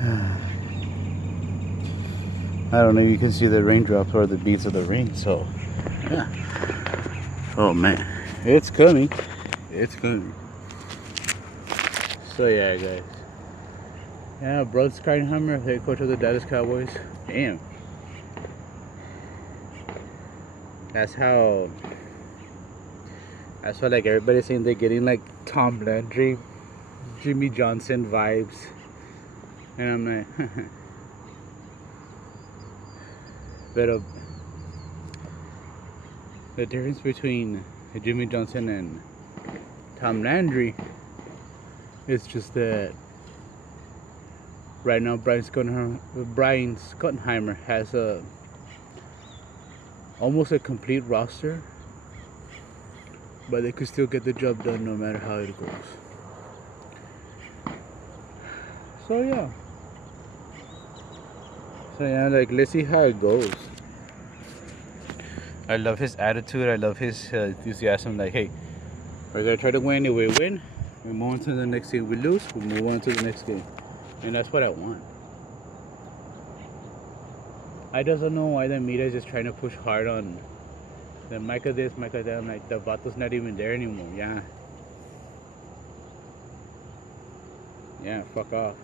I don't know if you can see the raindrops or the beads of the rain, so yeah. Oh man, it's coming. It's coming. So yeah, guys. Yeah, Brad Steinheimer, head coach of the Dallas Cowboys. Damn. That's how. That's why like everybody's saying they're getting like Tom Landry, Jimmy Johnson vibes, and I'm like, but the difference between Jimmy Johnson and Tom Landry is just that right now Brian Schottenheimer has a almost a complete roster, but they could still get the job done no matter how it goes. So yeah. So yeah, like let's see how it goes. I love his attitude. I love his enthusiasm. Like, hey, we're gonna try to win. If we win, we move on to the next game. We lose, we move on to the next game, and that's what I want. I doesn't know why the media is just trying to push hard on the Micah this, Micah that. I'm like, the Vato's not even there anymore. Yeah, fuck off.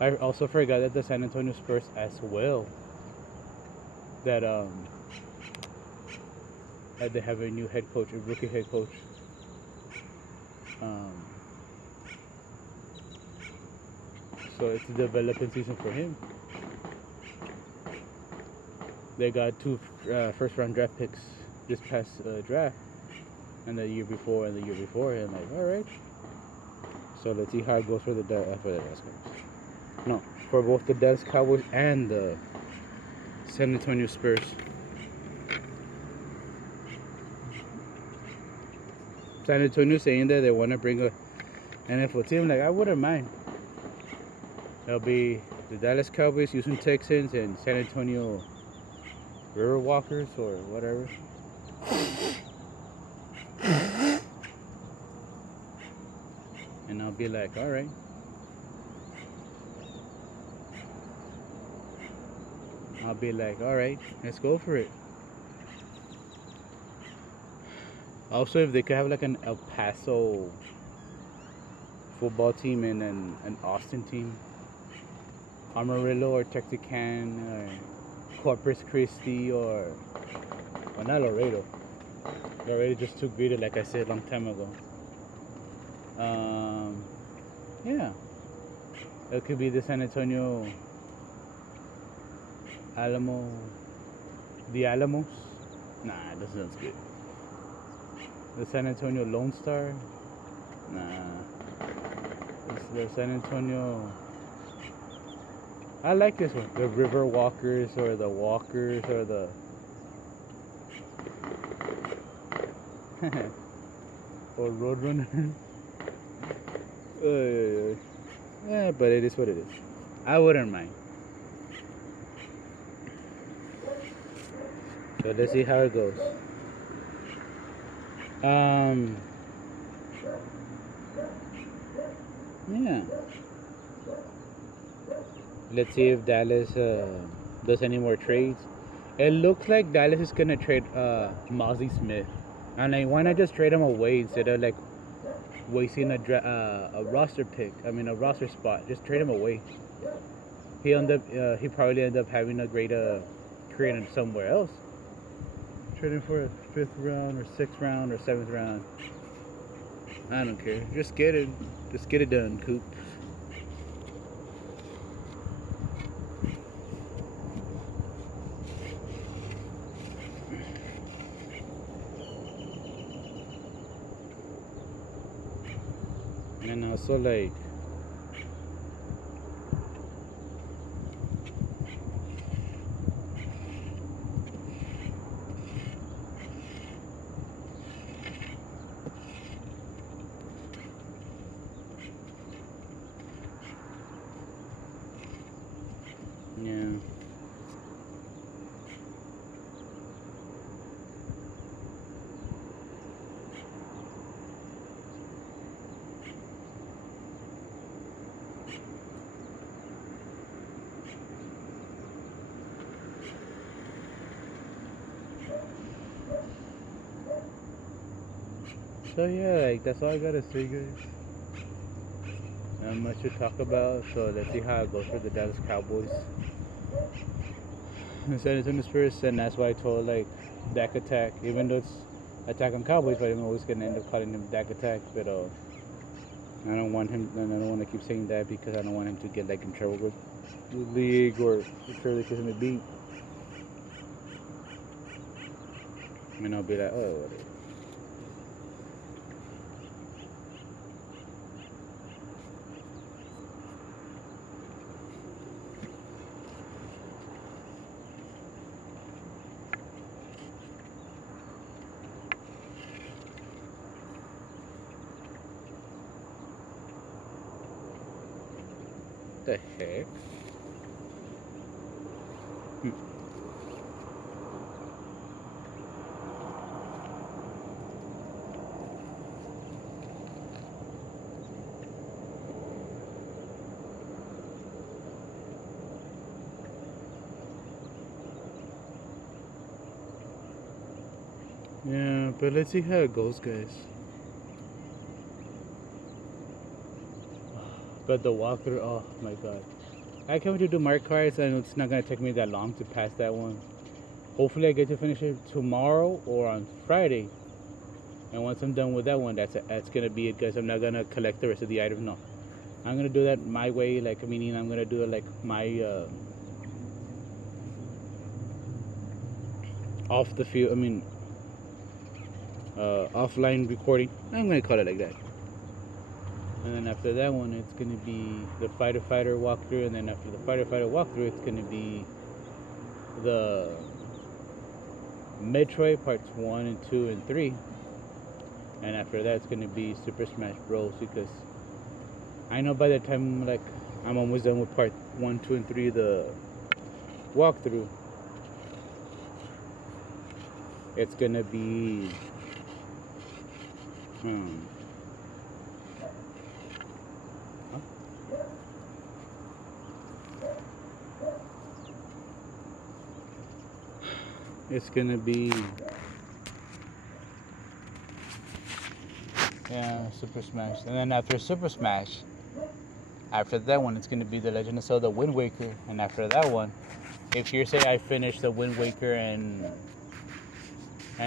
I also forgot that the San Antonio Spurs as well. That they have a new head coach, a rookie head coach. Um, so it's a development season for him. They got two first round draft picks this past draft, and the year before and the year before. And like, all right. So let's see how it goes for the Dallas Cowboys. No, for both the Dallas Cowboys and the San Antonio Spurs. San Antonio saying that they want to bring a NFL team. Like, I wouldn't mind. It'll be the Dallas Cowboys, Houston Texans, and San Antonio Riverwalkers or whatever. And I'll be like, all right. I'll be like, all right, let's go for it. Also, if they could have like an El Paso football team and an Austin team, Amarillo or Texarkana or Corpus Christi or well, not Laredo. Laredo just took Vita, like I said a long time ago. Yeah, it could be the San Antonio Alamo, the Alamos. Nah, that sounds good. The San Antonio Lone Star. Nah, it's the San Antonio. I like this one. The River Walkers or the Walkers or the or Roadrunner. Yeah, but it is what it is. I wouldn't mind. So let's see how it goes. Yeah. Let's see if Dallas does any more trades. It looks like Dallas is gonna trade Mozzie Smith. And like, why not just trade him away instead of like wasting a roster pick? I mean, a roster spot. Just trade him away. He probably end up having a great career somewhere else. Trade him for a 5th round or 6th round or 7th round. I don't care. Just get it. Just get it done, Coop. And also like yeah. So yeah, like that's all I gotta say, guys. Not much to talk about. So let's see how it goes for the Dallas Cowboys and San Antonio Spurs, and that's why I told like Dak Attack, even though it's Attack on Cowboys, but I'm always gonna end up calling him Dak Attack. But I don't want him, and I don't want to keep saying that because I don't want him to get like in trouble with the league or in trouble because of the beat. And I'll be like, oh, whatever. The heck? Hmm. Yeah, but let's see how it goes, guys. But the walkthrough, oh my god. I can't wait to do Mario Kart, and it's not gonna take me that long to pass that one. Hopefully, I get to finish it tomorrow or on Friday. And once I'm done with that one, that's gonna be it, guys. I'm not gonna collect the rest of the items. No, I'm gonna do that my way, like meaning I'm gonna do it like my off the field. I mean, offline recording. I'm gonna call it like that. And then after that one, it's gonna be the fighter walkthrough, and then after the fighter walkthrough, it's gonna be the Metroid parts 1 and 2 and 3. And after that, it's gonna be Super Smash Bros. Because I know by the time like I'm almost done with part 1, 2, and 3, the walkthrough, it's gonna be it's gonna be Super Smash. And then after Super Smash, after that one, it's gonna be the Legend of Zelda Wind Waker. And after that one, if you say I finish the Wind Waker and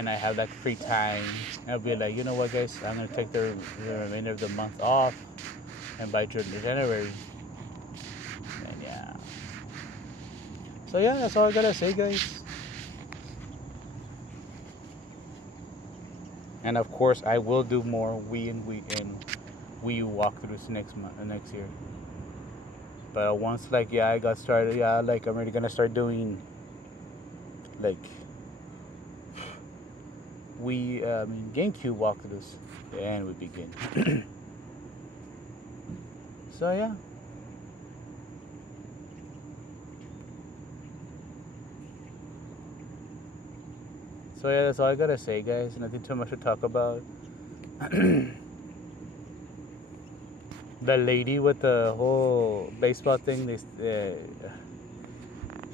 I have like free time, I'll be like, you know what, guys, I'm gonna take the remainder of the month off, and by January, and yeah. So yeah, that's all I gotta say, guys. And of course, I will do more Wii U walkthroughs next year. But once I got started, I'm already gonna start doing like GameCube walkthroughs, and we begin. So yeah. So yeah, that's all I gotta say, guys. Nothing too much to talk about. The lady with the whole baseball thing,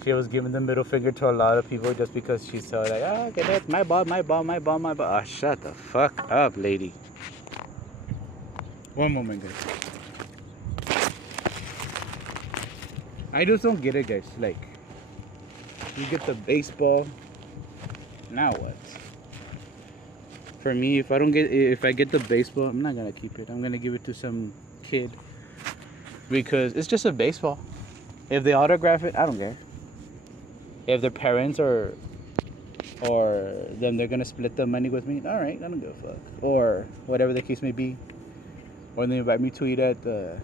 she was giving the middle finger to a lot of people just because she saw okay, that's my ball, my ball, my ball, my ball. Ah, shut the fuck up, lady. One moment, guys. I just don't get it, guys. Like, you get the baseball. Now what? For me, if I get the baseball, I'm not gonna keep it. I'm gonna give it to some kid because it's just a baseball. If they autograph it, I don't care. If their parents or then they're gonna split the money with me, all right, I don't give a fuck. Or whatever the case may be. Or they invite me to eat at their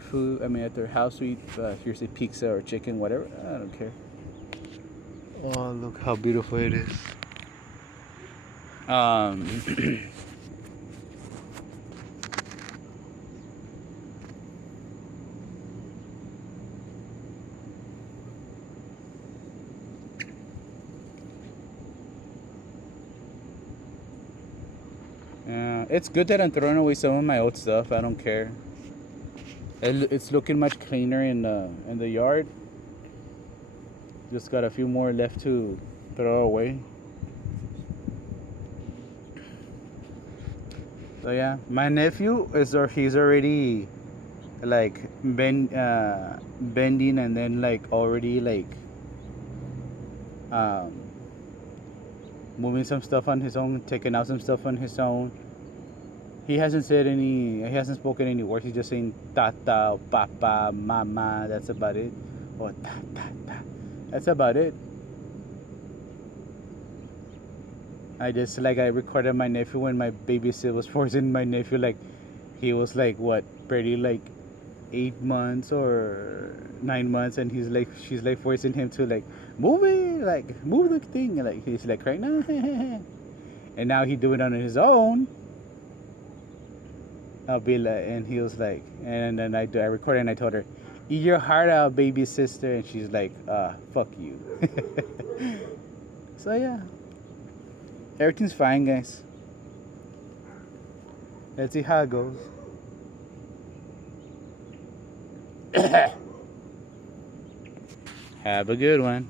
food. I mean, at their house to eat. If you say pizza or chicken, whatever, I don't care. Oh, look how beautiful it is. It's good that I'm throwing away some of my old stuff. I don't care. It's looking much cleaner in the yard. Just got a few more left to throw away. So yeah, my nephew he's already like bending and then like already like um moving some stuff on his own, taking out some stuff on his own. He hasn't spoken any words. He's just saying tata, papa, mama. That's about it. Or ta ta ta. That's about it. I recorded my nephew when my babysit was forcing my nephew like he was like what barely like 8 months or 9 months, and she's like forcing him to like move it, like move the thing, and like he's like right now, and now he do it on his own. I'll be like, and he was like, and then I recorded and I told her, eat your heart out, baby sister, and she's like, fuck you. So yeah, everything's fine, guys. Let's see how it goes. Have a good one.